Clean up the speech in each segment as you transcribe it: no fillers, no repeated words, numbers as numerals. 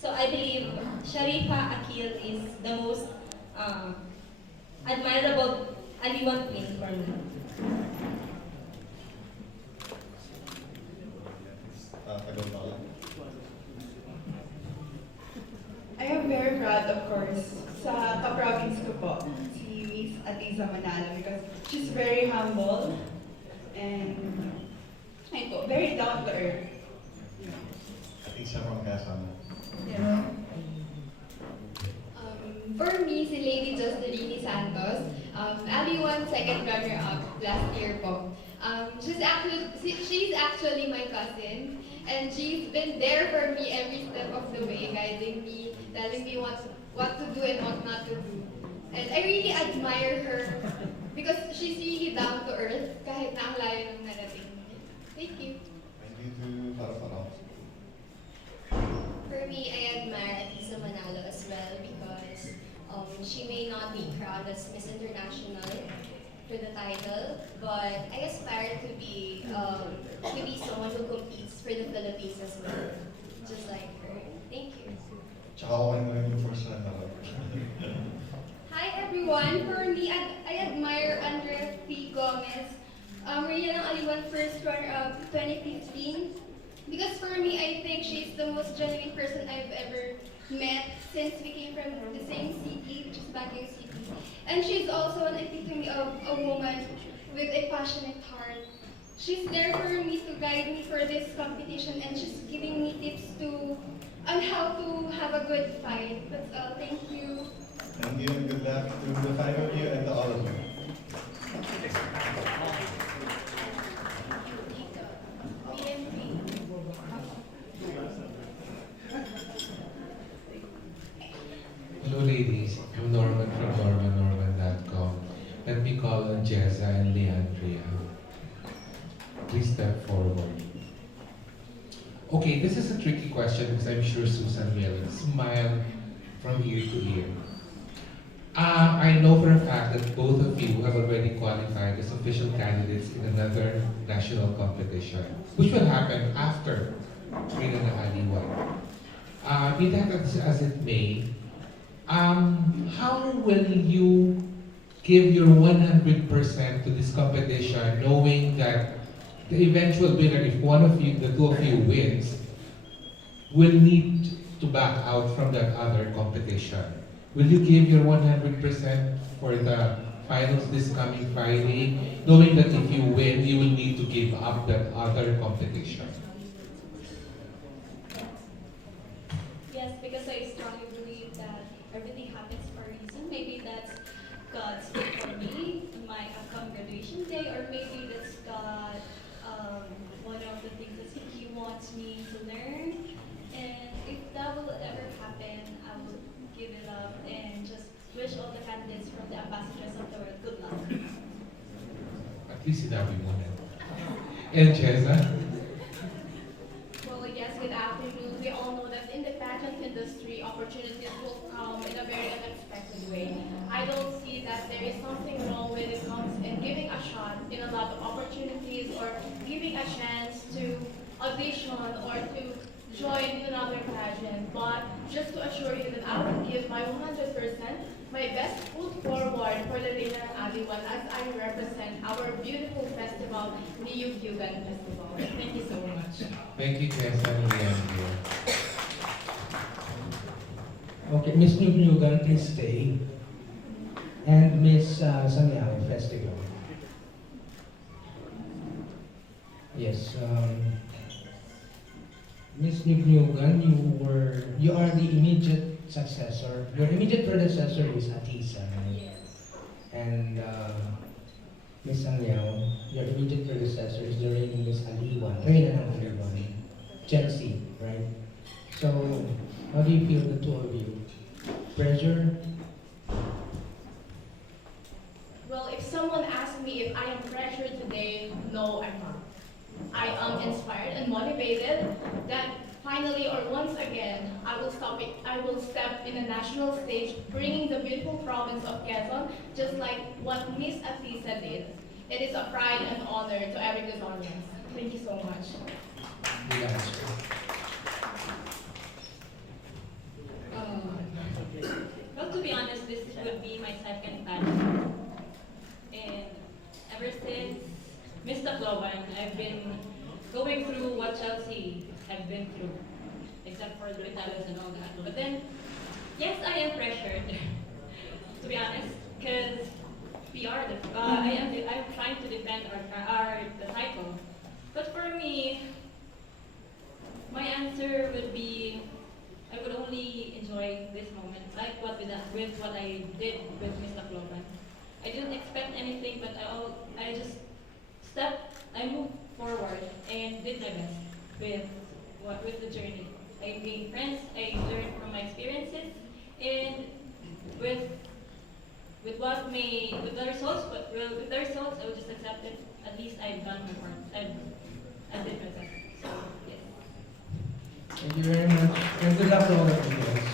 So I believe Sharifa Akil is the most uh, admirable Aliwan queen for me. Tagalog. I am very proud, of course, sa ka-province ko po, si Miss Atiza Manalo, because she's very humble and ayun po, very down to earth. I think siya from Quezon. Yes. For me, si Lady Joseline Santos, Aliwan second runner-up last year po. She's actually my cousin, and she's been there for me every step of the way, guiding me, telling me what to do and what not to do. And I really admire her because she's really down to earth kahit na ang layo ng narating niya. Thank you. Thank you to Farah. For me, I admire Lisa Manalo as well because she may not be crowned as Miss International for the title, but I aspire to be someone who competes for the Philippines as well, just like her. Thank you. Tsaka ako rin yung first runner-up. Hi everyone! For me, I admire Andrea P. Gomez. Rhea ng Aliwan first runner-up 2015. Because for me, I think she's the most genuine person I've ever met since we came from the same city, which is Baguio City. And she's also an epitome of a woman with a passionate heart. She's there for me to guide me for this competition, and she's giving me tips on how to have a good fight. That's all. Thank you. Thank you and good luck to the five of you and to all of you. Hello ladies, I'm Norman from norman.com. Let me call on Jessa and Leandria. Please step forward. Okay, this is a tricky question because I'm sure Susan will smile from ear to ear. I know for a fact that both of you have already qualified as official candidates in another national competition, which will happen after Rina ng Aliwan. Be that as it may, how will you give your 100% to this competition, knowing that the eventual winner, if one of you, the two of you wins, will need to back out from that other competition? Will you give your 100% for the finals this coming Friday, knowing that if you win, you will need to give up that other competition? Yes, because I strongly believe that everything happens for a reason. Maybe that's God's will for me in my upcoming graduation day, or maybe that's God, one of the things that He wants me to learn. And if that will ever happen, I will give it up and just wish all the candidates from the ambassadors of the world good luck. At least sinabi mo na. And Jessa? Well, yes, good afternoon. We all know that in the pageant industry, opportunities will come in a very unexpected way. I don't see that there is something wrong when it comes in giving a shot in a lot of opportunities or giving a chance to audition or to join in another pageant. But just to assure you that I will give my 100%, my best foot forward for the Rina ng Aliwan as I represent our beautiful festival, Niyug-Yugan Festival. Thank you so much. Thank you, Jessa and Leandria. Okay, Miss Niyug-Yugan, please stay. And Miss Aliwan Festival. Yes, Miss Niyug-Yugan, you are the immediate successor. Your immediate predecessor is Atisa, right? Yes. And Miss Aliwan, your immediate predecessor is the reigning Miss Aliwan, Reyna ng Aliwan, Chelsea, right? So, how do you feel, the two of you? Pressure? Well, if someone asks me if I am pressured today, no, I'm not. I am inspired and motivated that finally or once again, I will step in a national stage, bringing the beautiful province of Quezon, just like what Miss Atisa did. It is a pride and honor to every Quezonians. Thank you so much. Good answer. what Chelsea have been through, except for the retaliates and all that. But then, yes, I am pressured, to be honest, because we are I'm trying to defend the title. But for me, my answer would be, I would only enjoy this moment, like with what I did with Miss Tacloban. I didn't expect anything, but I just I moved forward and did my best with the journey. I made friends, I learned from my experiences, and with with the results, I would just accept it. At least I've done my part. I did my best. So yes. Thank you very much. And good luck to all of you guys.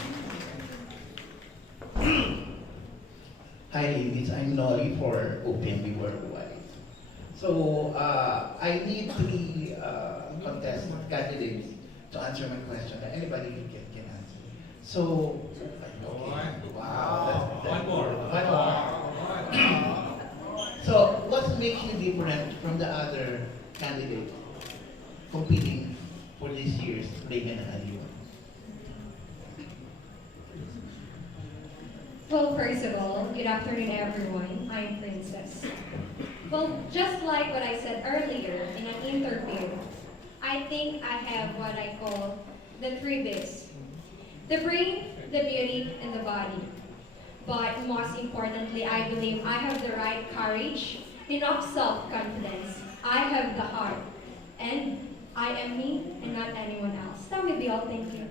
Hi ladies, I'm Nolly for Openly Worldwide. So I need three contestant candidates to answer my question. Anybody can answer. So, okay. Wow. One more. One more. So, what makes you different from the other candidates competing for this year's Raymond and Aliwan? Well, first of all, good afternoon everyone. I'm Princess. Well, just like what I said earlier in an interview, I think I have what I call the three Bs. The brain, the beauty, and the body. But most importantly, I believe I have the right courage, enough self-confidence. I have the heart. And I am me and not anyone else. That may be all. Thank you.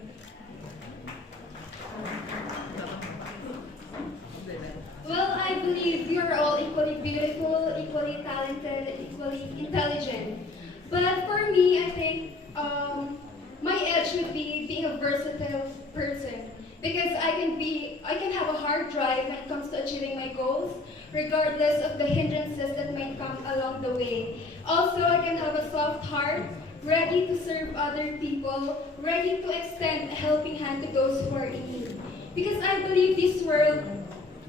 Well, I believe you are all equally beautiful, equally talented, equally intelligent. But for me, I think my edge would be being a versatile person. Because I can have a hard drive when it comes to achieving my goals, regardless of the hindrances that might come along the way. Also, I can have a soft heart, ready to serve other people, ready to extend a helping hand to those who are in need. Because I believe this world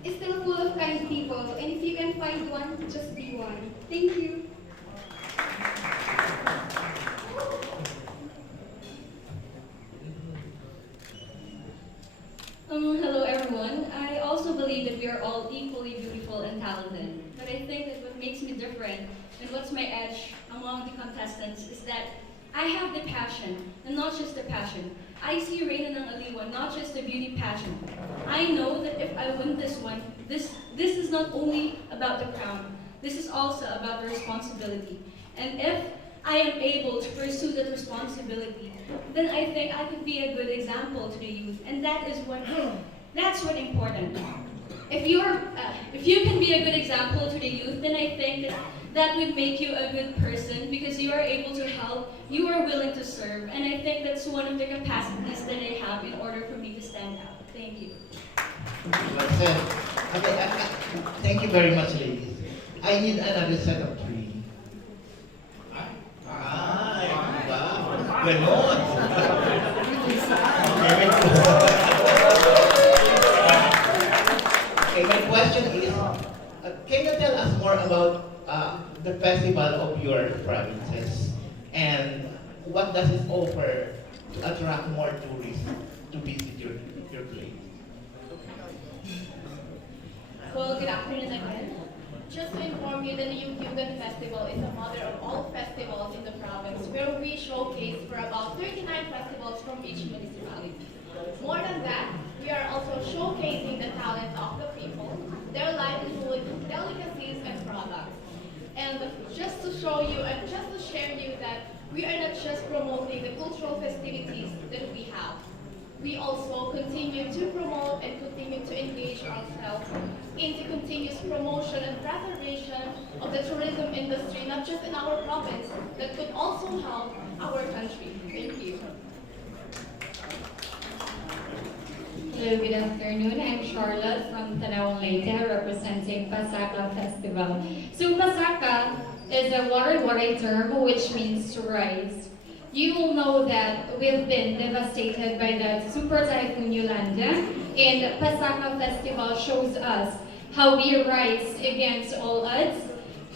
is still full of kind people, and if you can find one, just be one. Thank you. Hello everyone. I also believe that we are all equally beautiful and talented. But I think that what makes me different and what's my edge among the contestants is that I have the passion, and not just the passion. I see Reyna ng Aliwan not just a beauty pageant. I know that if I win this one, this is not only about the crown. This is also about the responsibility. And if I am able to pursue that responsibility, then I think I could be a good example to the youth, and that's what important. If you can be a good example to the youth, then I think that would make you a good person because you are able to help, you are willing to serve, and I think that's one of the capacities that I have in order for me to stand out. Thank you. Well said. Okay, thank you very much, ladies. I need another set of three. Ganon. Okay, my question is, can you tell us more about the festival of your provinces and what does it offer to attract more tourists to visit your place? Well, good afternoon again. Just to inform you, the Aliwan Festival is a mother of all festivals in the province where we showcase for about 39 festivals from each municipality. More than that, we are also showcasing the talent of the people, their livelihood, delicacies, and products. And just to show you and just to share you that we are not just promoting the cultural festivities that we have. We also continue to promote and continue to engage ourselves into continuous promotion and preservation of the tourism industry, not just in our province, that could also help our country. Thank you. Hello, good afternoon. I'm Charlotte from Tanawang Leyte, representing Pasaka Festival. So Pasaka is a Waray term which means to rise. You will know that we've been devastated by the Super Typhoon Yolanda, and Pasaka Festival shows us how we rise against all odds,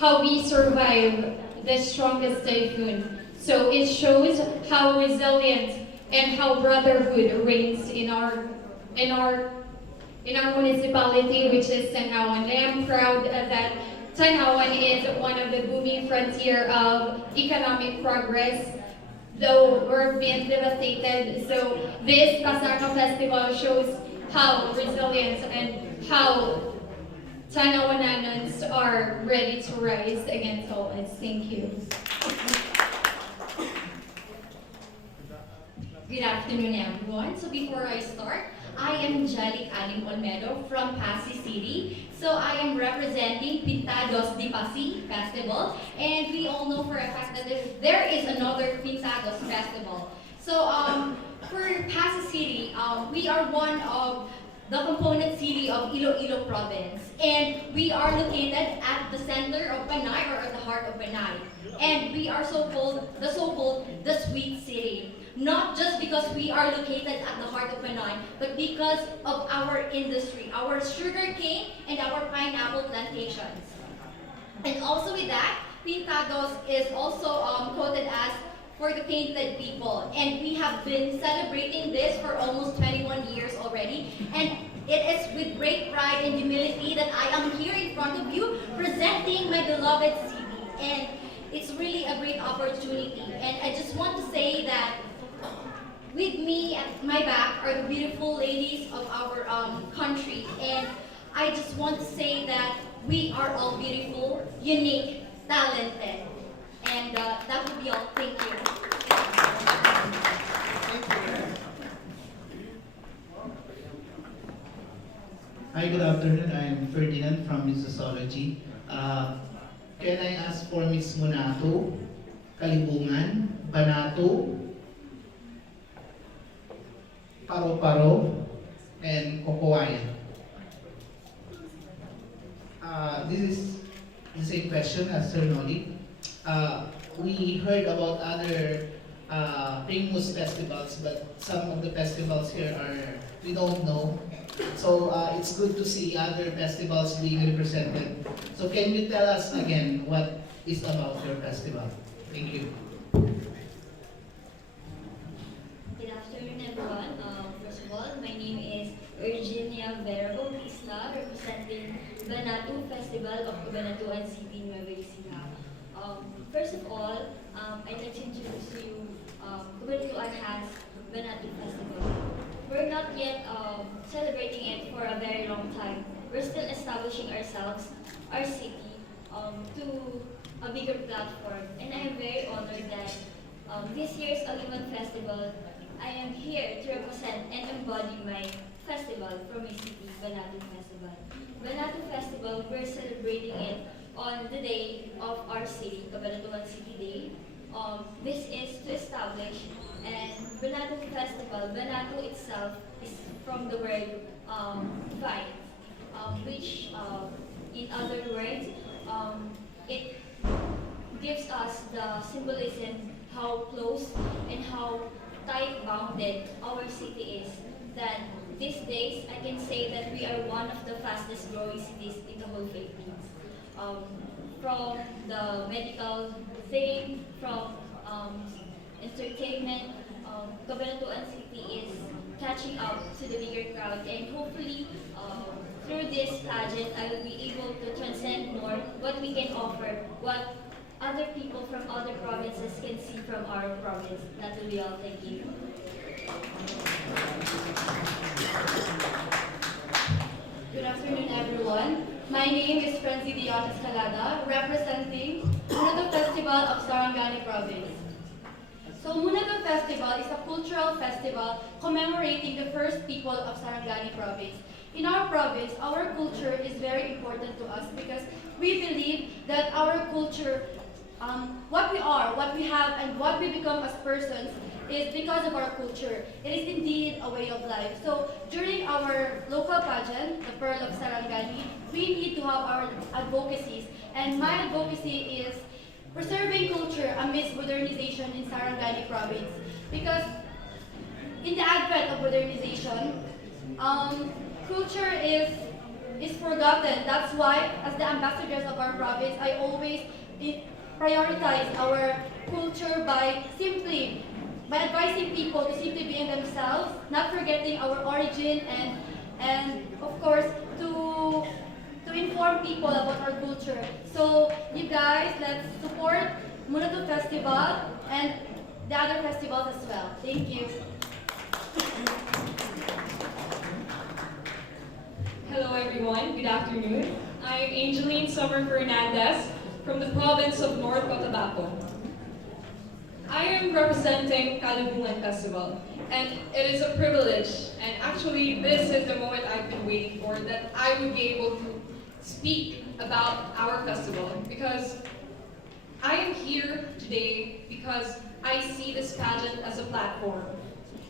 how we survive the strongest typhoon. So it shows how resilient and how brotherhood reigns in our in our municipality, which is Tanawan. I am proud that Tanawan is one of the booming frontier of economic progress, though we're being devastated. So this Pasarno Festival shows how resilient and how Tanawananans are ready to rise against all odds. Thank you. Good afternoon, everyone. So before I start, I am Jalik Aling Olmedo from Pasig City. So I am representing Pintados de Pasig Festival, and we all know for a fact that there is another Pintados Festival. So for Pasig City, we are one of the component city of Iloilo Province, and we are located at the center of Panay, or at the heart of Panay, and we are so-called the Sweet City. Not just because we are located at the heart of Panay, but because of our industry, our sugar cane and our pineapple plantations. And also with that, Pintados is also quoted as for the painted people. And we have been celebrating this for almost 21 years already. And it is with great pride and humility that I am here in front of you presenting my beloved city. And it's really a great opportunity. And I just want to say that with me at my back are the beautiful ladies of our country, and I just want to say that we are all beautiful, unique, talented, and that would be all. Thank you. Hi, good afternoon. I'm Ferdinand from Missosology. Can I ask for Miss Monato, Kalibungan, Banato, Paro-Paro, and Kokoayan? This is the same question as Sir Noli. We heard about other famous festivals, but some of the festivals here we don't know. So it's good to see other festivals being represented. So can you tell us again what is about your festival? Thank you. Good afternoon, everyone. First of all, my name is Virginia Verbo Isla, representing Banatu Festival of Cabanatuan City, Nueva Ecija. First of all, I'd like to introduce to you Cabanatuan has Banatu Festival. We're not yet celebrating it for a very long time. We're still establishing ourselves, our city, to a bigger platform. And I am very honored that this year's Aliwan Festival, I am here to represent and embody my festival from my city, Banatu Festival. Banatu Festival, we're celebrating it on the day of our city, Cabanatuan City Day. This is to establish, and Banatu Festival, Banatu itself is from the word vine, which in other words, it gives us the symbolism how close and how tight bounded our city is. That these days I can say that we are one of the fastest growing cities in the whole Philippines. From the medical thing, from entertainment, Cabanatuan City is catching up to the bigger crowd, and hopefully through this pageant I will be able to transcend more what we can offer, what other people from other provinces can see from our province. That will be all. Thank you. Good afternoon, everyone. My name is Francie Dion Escalada, representing Munato Festival of Sarangani Province. So Munato Festival is a cultural festival commemorating the first people of Sarangani Province. In our province, our culture is very important to us because we believe that our culture, what we are, what we have, and what we become as persons is because of our culture. It is indeed a way of life. So during our local pageant, the Pearl of Sarangani, we need to have our advocacies. And my advocacy is preserving culture amidst modernization in Sarangani province. Because in the advent of modernization, culture is forgotten. That's why, as the ambassadors of our province, I always prioritize our culture by advising people to simply be in themselves, not forgetting our origin, and of course to inform people about our culture. So you guys, let's support Munatu Festival and the other festivals as well. Thank you. Hello everyone, good afternoon. I am Angeline Summer Fernandez from the province of North Cotabato. I am representing Aliwan Festival, and it is a privilege, and actually this is the moment I've been waiting for, that I would be able to speak about our festival, because I am here today because I see this pageant as a platform.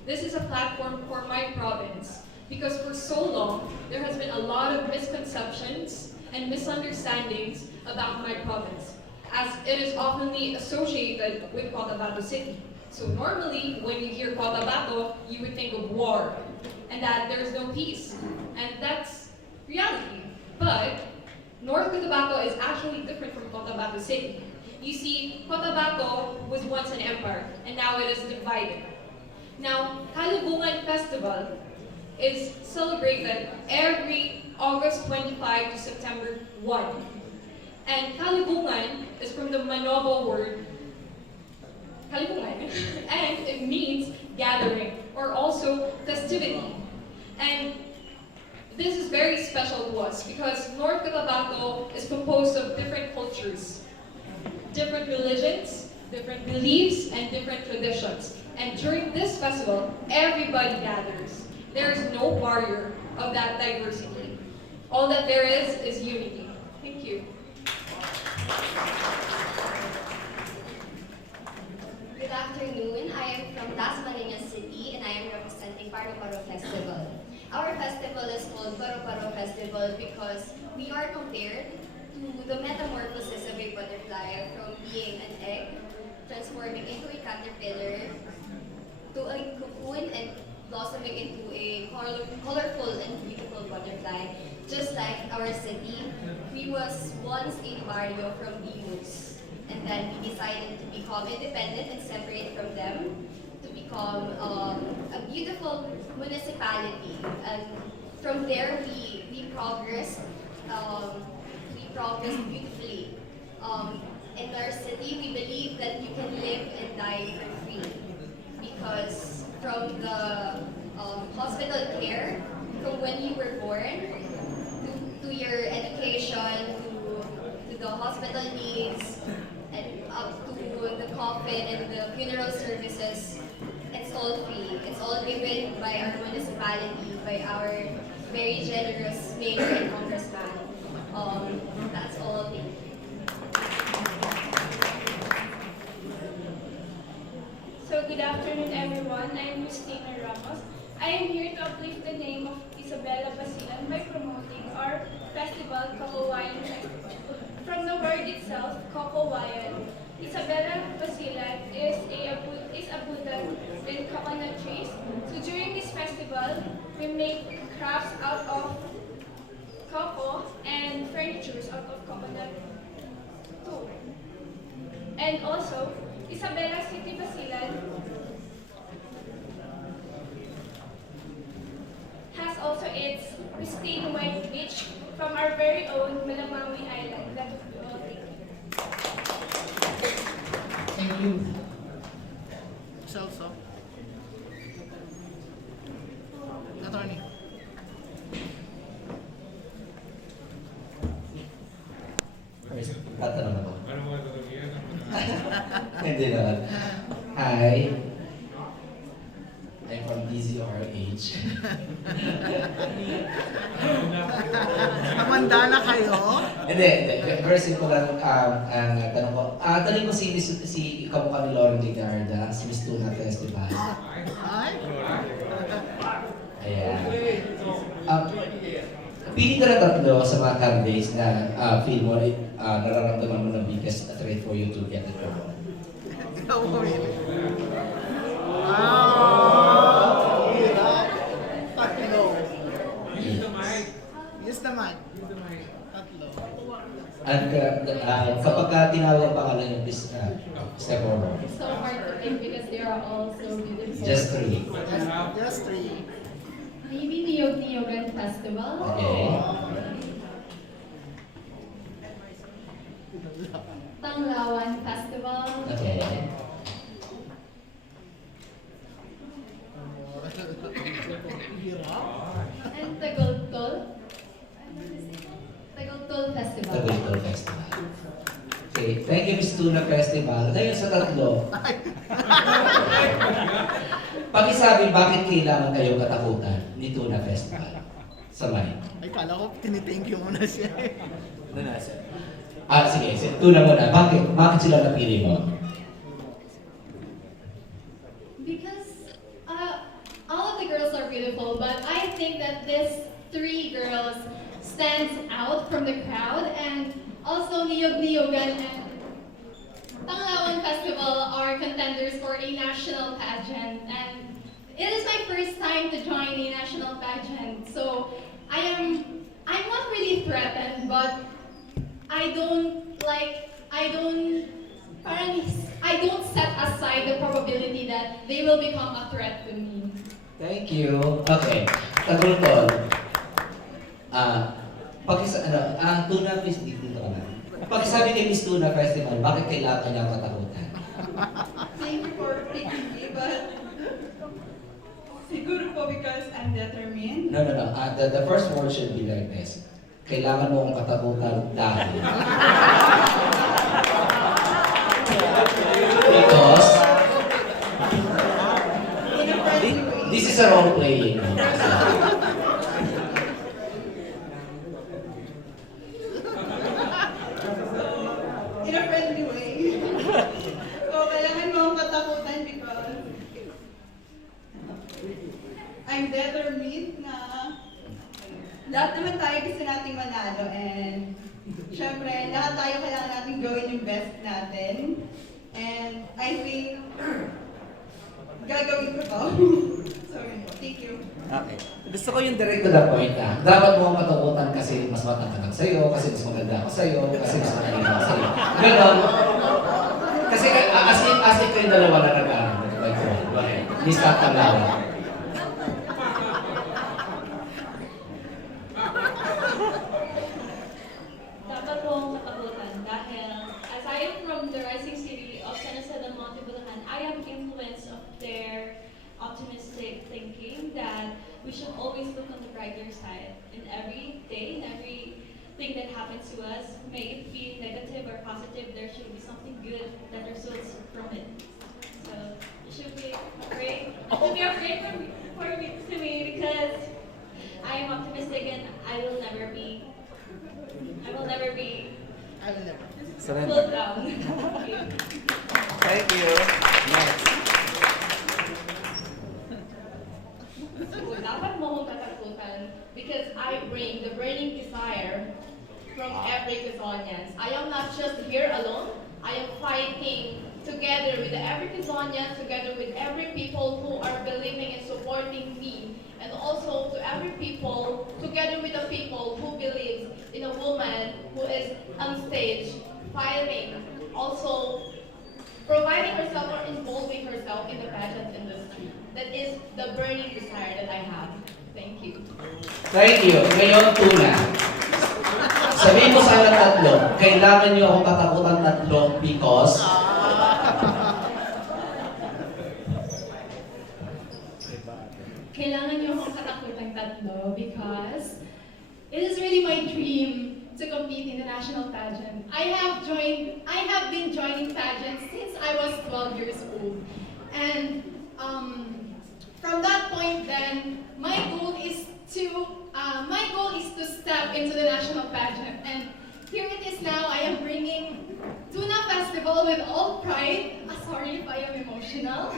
This is a platform for my province, because for so long, there has been a lot of misconceptions and misunderstandings about my province, as it is oftenly associated with Cotabato City. So normally, when you hear Cotabato, you would think of war, and that there's no peace. And that's reality. But North Cotabato is actually different from Cotabato City. You see, Cotabato was once an empire, and now it is divided. Now, Aliwan Festival is celebrated every August 25 to September 1. And Kalibungan is from the Manobo word Kalibungan, and it means gathering, or also festivity. And this is very special to us because North Cotabato is composed of different cultures, different religions, different beliefs, and different traditions. And during this festival, everybody gathers. There is no barrier of that diversity. All that there is unity. Thank you. Good afternoon. I am from Tasmaninas City and I am representing Paro Festival. Our festival is called Paro Festival because we are compared to the metamorphosis of a butterfly from being an egg, transforming into a caterpillar, to a cocoon, and blossoming into a colorful and beautiful butterfly. Just like our city, we was once a barrio from Imus, and then we decided to become independent and separate from them to become a beautiful municipality. And from there, we progressed. We progressed beautifully. In our city, we believe that you can live and die for free because from the hospital care, from when you were born, to your education, to the hospital needs, and up to the coffin and the funeral services, it's all free. It's all given by our municipality, by our very generous mayor and congressman. That's all. Thank you. So good afternoon everyone, I am Justina Ramos. I am here to uplift the name of Isabella Basilan by promoting our festival, Kakowayan Festival. From the word itself, Kakowayan, Isabella Basilan is abundant in coconut trees. So during this festival, we make crafts out of cocoa and furnitures out of coconut too. And also, Isabela City Basilan has also its pristine white beach from our very own Malamawi Island. That would be all. Thank you. Thank you. Celso. Attorney. Tatanong ako. Hindi naman. Hi. I'm from DZRH. Namanda na kayo? Hindi. Very simple lang ang tanong ko. Tanong ko si kamukha ni Lauren Ligarda, si Miss Tuna Festival. Ay? Ayan. Pili ka na tatlo sa mga candidates na feel mo, nararamdaman mo ng biggest threat for you to get the job. Ikaw mo really? Wow! Tatlo. Yes naman. Tatlo. And kapag ka tinawag ang pangalan niyo, please step forward. It's so hard to pick because they are all so beautiful. Just three. Just three. Maybe Niyog-Niyogan Festival. Okay. Tanglawan Festival. Okay. And Tagoltol. Tagoltol Festival. Tagultol Festival. Okay, thank you Miss Tuna Festival. Ngayon sa tatlo. Pakisabi bakit kailangan kayong katakutan ni Tuna Festival? Sabay. Ay, kala ko tinithank you muna siya eh. Sige, Tuna muna. Bakit sila napili mo? Because all of the girls are beautiful, but I think that these three girls stands out from the crowd, and also Niyog-Niyogan and Tanglawan Festival are contenders for a national pageant, and it is my first time to join a national pageant, so I'm not really threatened, but I don't set aside the probability that they will become a threat to me. Thank you. Okay. Tagultol. Tuna Festival, dito ka na. Pakisabi kay Miss Tuna Festival, bakit kailangan niya katakutan? Thank you for picking me, but siguro po because I'm determined. No. The first word should be like this. Kailangan mo akong katakutan dahil. Because this is a role playing. In a friendly way. So, kailangan mo akong katakutan because I'm determined na lahat naman tayo gusto nating manalo and syempre, lahat tayo kailangan natin gawin yung best natin. And I think gagawin ko to. So, yun po. Thank you. Okay. Gusto ko yung direct to the point na dapat mo akong katakutan kasi mas matangkad sa'yo, kasi mas maganda ako sa'yo, kasi mas magaling ako sa'yo. Ganon. Kasi as in kayong dalawa na nag-ano. Okay. Lista at Tanglawan. Dapat po akong katakutan dahil as I am from the rising city of San Jose del Monte, Bulacan, I am influenced of their optimistic thinking that we should always look on the brighter side in every day, in everything that happens to us. May it be negative or positive, there should be something good that results from it. So you should be afraid. Don't be afraid to me because I am optimistic and I will never be pulled down. Thank you. Next. So, dapat mo akong katakutan because I bring the burning desire from every Quezonians. I am not just here alone. I am fighting together with every Quezonian, together with every people who are believing and supporting me, and also to every people, together with the people who believe in a woman who is on stage, fighting, also providing herself or involving herself in the pageant industry. That is the burning desire that I have. Thank you. Thank you. Ngayon, Tuna. Sabihin mo sana tatlo, kailangan niyo akong katakutan tatlo because... Kailangan niyo akong katakutan tatlo because it is really my dream to compete in the national pageant. I have been joining pageants since I was 12 years old. And from that point then, my goal is to step into the national pageant. And here it is now, I am bringing Tuna Festival with all pride. Sorry if I am emotional.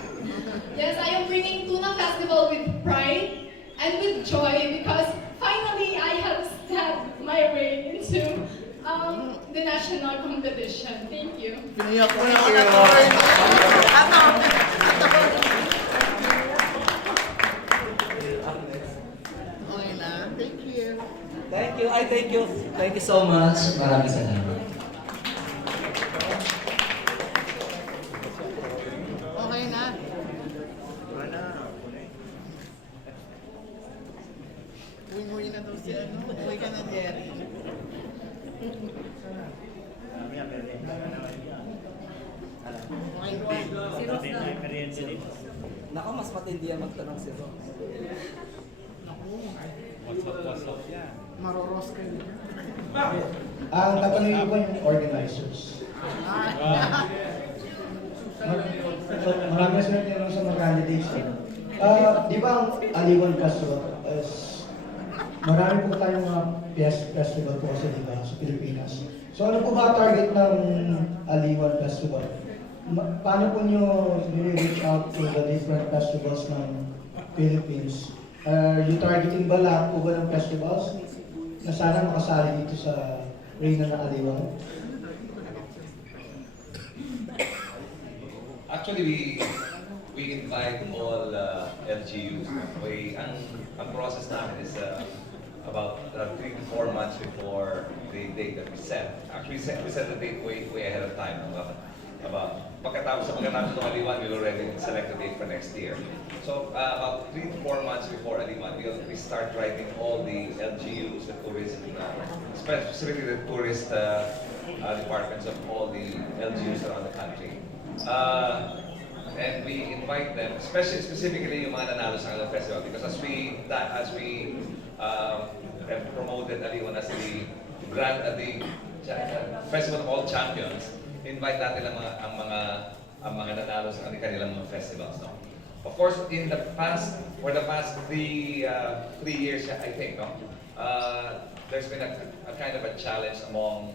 Yes, I am bringing Tuna Festival with pride and with joy because finally I have stepped my way into the national competition. Thank you. Pinayak mo na Okay na. Thank you. Thank you. Thank you so much. Maraming salamat. Uwi na daw siya, no? Uwi ka na, Jerry. Nako, mas matindi ang magtanong si Ro. Maroros kayo. Ang tatanungin ko yung organizers. Maraming sunod lang sa mga candidates. Di ba ang Aliwan Festival is marami po tayong mga festival po kasi di ba sa Pilipinas. So ano po ba target ng Aliwan Festival? Paano po nyo reach out to the different festivals ng Philippines? Are you targeting ba lahat po ba ng festivals na sana makasali dito sa Reyna ng Aliwan? Actually, we invite all LGUs. Ang process namin is about 3 to 4 months before the date that we set. Actually, we set the date way ahead of time. About pagkatapos ng Aliwan, we'll already select the date for next year. So about 3 to 4 months before Aliwan, we start writing all the LGUs, the tourism, specifically the tourist departments of all the LGUs around the country. And we invite them, specifically yung mga nanalo sa Aliwan Festival, because as we have promoted Aliwan as the Festival of All Champions, invite natin ang mga nanalo sa kanilang mga festivals. No? Of course, for the past 3 years, I think, no, there's been a kind of a challenge among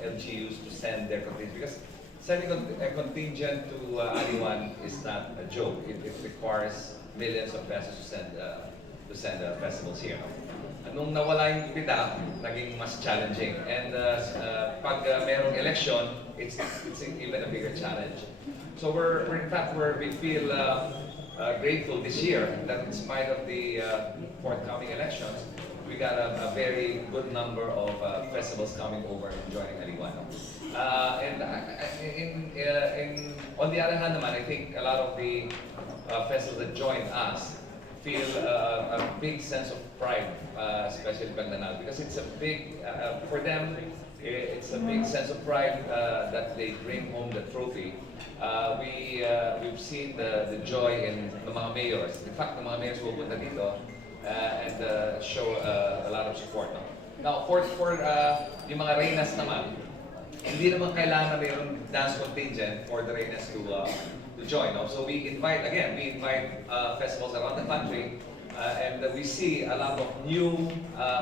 LGUs to send their contingent, because sending a contingent to Aliwan is not a joke. It requires millions of pesos to send festivals here. No? Nung nawala yung pita, naging mas challenging. And pag merong election, it's even a bigger challenge. So we feel grateful this year that in spite of the forthcoming elections, we got a very good number of festivals coming over and joining Aliwan. And on the other hand naman, I think a lot of the festivals that join us feel a big sense of pride, especially Bandanal, because it's a big, for them, it's a big sense of pride that they bring home the trophy. We've seen the joy in the mga mayors. In fact, the mga mayors will punta dito and show a lot of support. No? Now, for yung mga Reynas naman, hindi naman kailangan mayroong dance contingent for the Reynas to join. No? So we invite festivals around the country, and we see a lot of new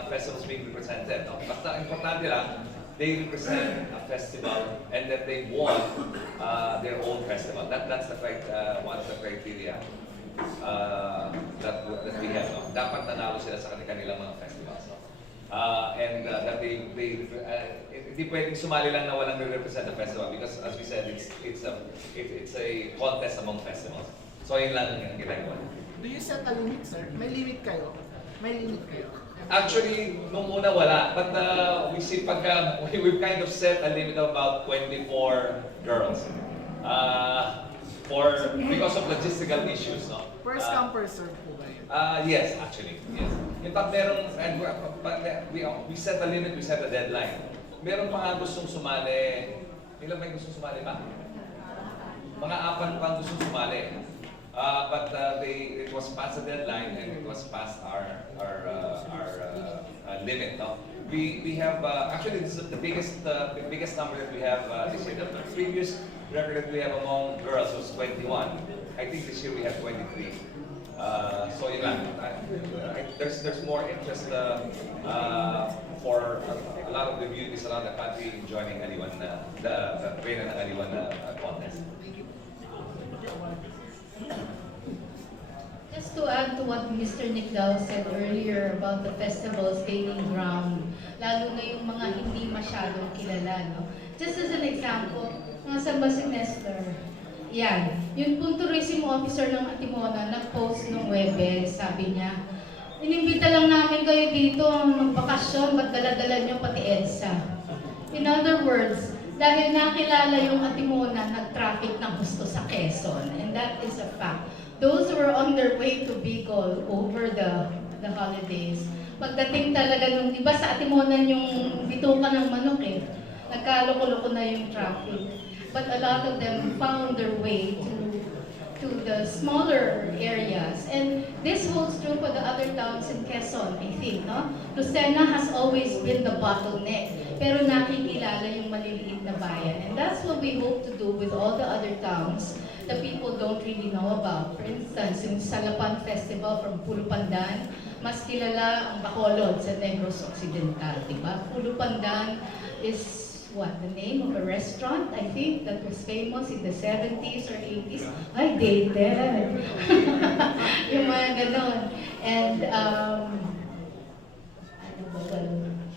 festivals being represented. No? Basta importante lang, they represent a festival and that they want their own festival. That's one of the criteria that we have. No? Dapat nanalo sila sa kanilang mga festivals. No? And that hindi pwedeng sumali lang na walang represent the festival, because as we said, it's a contest among festivals. So yun lang ang ginagawa. Do you set a limit, sir? May limit kayo? May limit kayo? Actually, nung una wala, but we've kind of set a limit of about 24 girls. Because of logistical issues, no? First come, first serve po ba yun? Yes, actually, yes. In fact, we set a limit, we set a deadline. Meron pa nga gustong sumali. Ilan ba yung gustong sumali ba? Mga 4 pa gustong sumali. But it was past the deadline and it was past our limit. No? We have actually this is the biggest number that we have this year. The previous record that we have among girls was 21. I think this year we have 23. So yun lang. There's more interest for a lot of the beauties around the country in joining Aliwan, the Reyna ng Aliwan contest. Just to add to what Mr. Nicdal said earlier about the festivals gaining ground, lalo na yung mga hindi masyadong kilala, no? Just as an example, mga San Basilester, yan, yung tourism officer ng Atimona nag-post ng Webes, sabi niya, inimbita lang namin kayo dito magbakasyon, ba't dala-dala niyo pati EDSA? In other words, dahil nakilala yung Atimona, nag-traffic ng gusto sa Quezon, and that is a fact. those who were on their way to Bicol over the holidays, pagdating talaga nung, iba sa Atimonan yung bituka ng manok eh, nagkaloko-loko na yung traffic. But a lot of them found their way to the smaller areas. And this holds true for the other towns in Quezon, I think, no? Lucena has always been the bottleneck, pero nakikilala yung maliliit na bayan. And that's what we hope to do with all the other towns that people don't really know about. For instance, yung Aliwan Festival from Pulo Pandan, mas kilala ang Bacolod sa Negros Occidental, di ba? Pulo Pandan is what, the name of a restaurant, I think, that was famous in the 70s or 80s. I dated. Yung mga ganon. And, ano ba ba?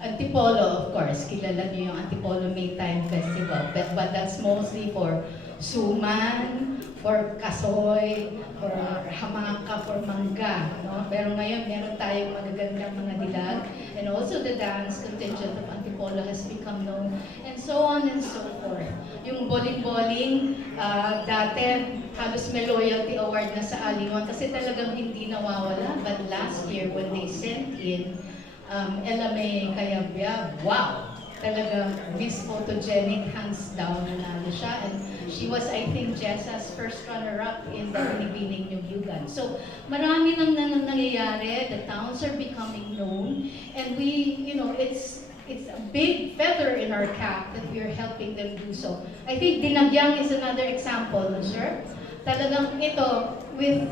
Antipolo, of course. Kilala niyo yung Antipolo Maytime Festival. But that's mostly for suman, for kasoy, for hamaka, for mangga. No? Pero ngayon, meron tayong magagandang mga dilag. And also the dance contingent of Antipolo has become known. And so on and so forth. Yung bowling-bowling, dati halos may loyalty award na sa Aliwan kasi talagang hindi nawawala. But last year, when they sent in Elame Kayabya, wow! Talagang Miss Photogenic, hands down nanalo siya. And she was, I think, Jessa's first runner-up in the Binibining Nyugyugan. So, marami nang nangyayari. The towns are becoming known. And we, you know, it's a big feather in our cap that we are helping them do so. I think Dinagyang is another example, no, sir? Talagang ito, with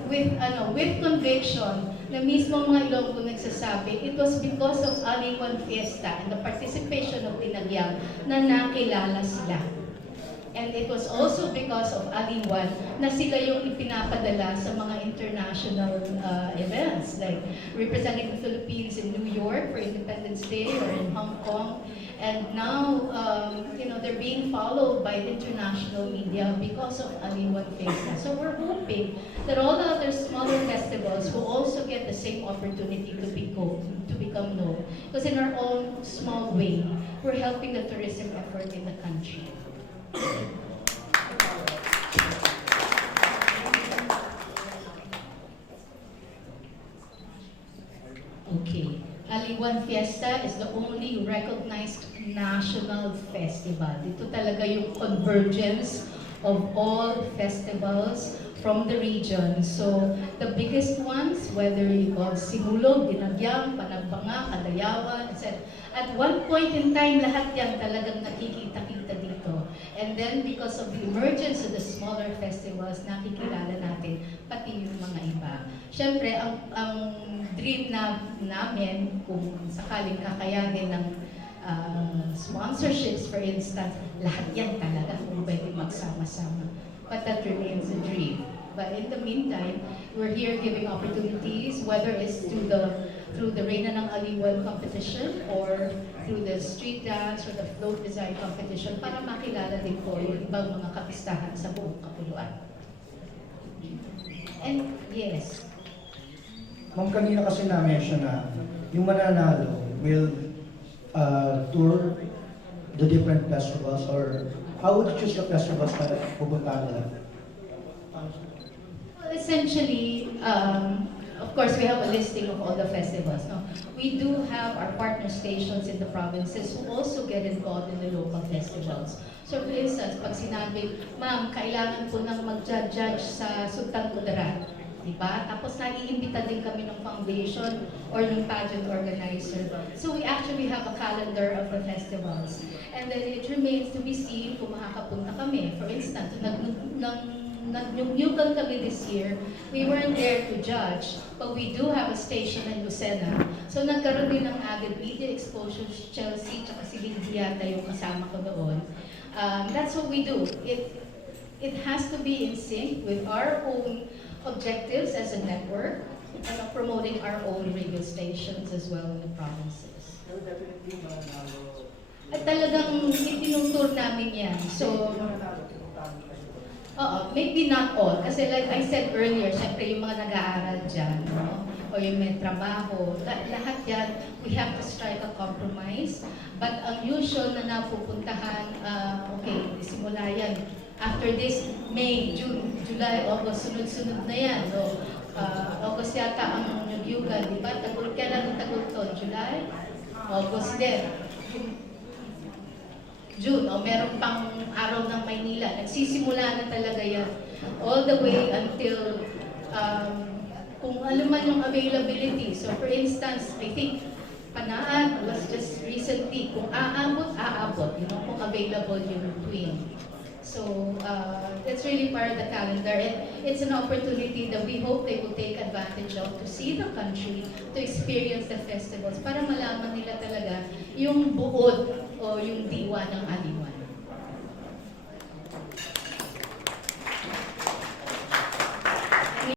conviction, na mismo mga Ilonggo nagsasabi, it was because of Aliwan Fiesta and the participation of Dinagyang na nakilala sila. And it was also because of Aliwan na sila yung ipinapadala sa mga international events, like representing the Philippines in New York for Independence Day or in Hong Kong. And now, you know, they're being followed by international media because of Aliwan Fiesta. So we're hoping that all the other smaller festivals will also get the same opportunity to become known. Because in our own small way, we're helping the tourism effort in the country. Okay. Aliwan Fiesta is the only recognized national festival. Ito talaga yung convergence of all festivals from the region. So, the biggest ones, whether you call Simulog, Dinagyang, Panagbanga, Kadayawan, etc. At one point in time, lahat yan talagang nakikita-kita dito. And then, because of the emergence of the smaller festivals, nakikilala natin, pati yung mga iba. Siyempre, ang dream namin, kung sakaling kakayanin ng sponsorships, for instance, lahat yan talaga kung pwede magsama-sama. But that remains a dream. But in the meantime, we're here giving opportunities, whether it's through the Reina ng Aliwan competition or through the street dance or the float design competition para makilala din po yung ibang mga kapistahan sa buong kapuluan. And yes. Ma'am, kanina kasi na-mention na yung mananalo will tour the different festivals, or how would you choose the festivals na pupuntahan nila? Well, essentially, of course, we have a listing of all the festivals. No? We do have our partner stations in the provinces who also get involved in the local festivals. So for instance, pag sinabi, ma'am, kailangan po nang mag-judge sa Sultan Kudarat. Diba? Tapos naiimbita din kami ng foundation or ng pageant organizer. So we actually have a calendar of the festivals. And then it remains to be seen kung makakapunta kami. For instance, nag-Nyugan kami this year, we weren't there to judge, but we do have a station in Lucena. So nagkaroon din ng added media exposure, Chelsea, tsaka si Lydia yung kasama ko doon. That's what we do. It has to be in sync with our own objectives as a network and promoting our own radio stations as well in the provinces. At talagang itinutur namin yan. So, maybe not all. Kasi like I said earlier, syempre yung mga nag-aaral dyan, no? O yung may trabaho, lahat yan, we have to strike a compromise. But ang usual na napupuntahan, okay, simula yan, After this, May, June, July, August, sunod-sunod na yan. So, August yata ang Yuga, di ba? Kailan ang tagol to? July? August din. June, meron pang araw ng Maynila. Nagsisimula na talaga yan. All the way until kung alam man yung availability. So for instance, I think Panaan was just recently, kung aabot, kung available yung Queen. So that's really part of the calendar, and it's an opportunity that we hope they will take advantage of to see the country, to experience the festivals, para malaman nila talaga yung buod o yung diwa ng Aliwan.